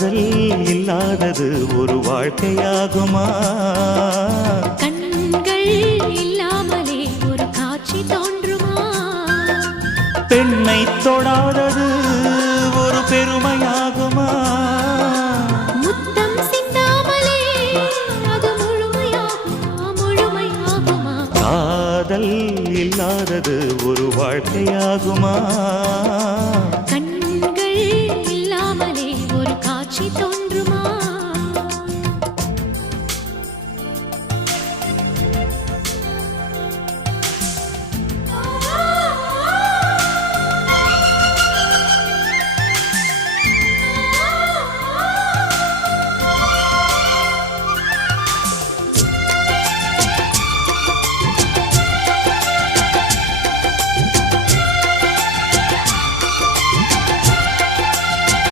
காதல் இல்லாதது ஒரு வாழ்க்கையாகுமா? கண்கள் இல்லாமலே ஒரு காட்சி தோன்றுமா? பெண்ணை தொடாதது ஒரு பெருமையாகுமா? முத்தம் சிந்தாமலே அது முழுமையாகுமா? முழுமையாகுமா? காதல் இல்லாதது ஒரு வாழ்க்கையாகுமா?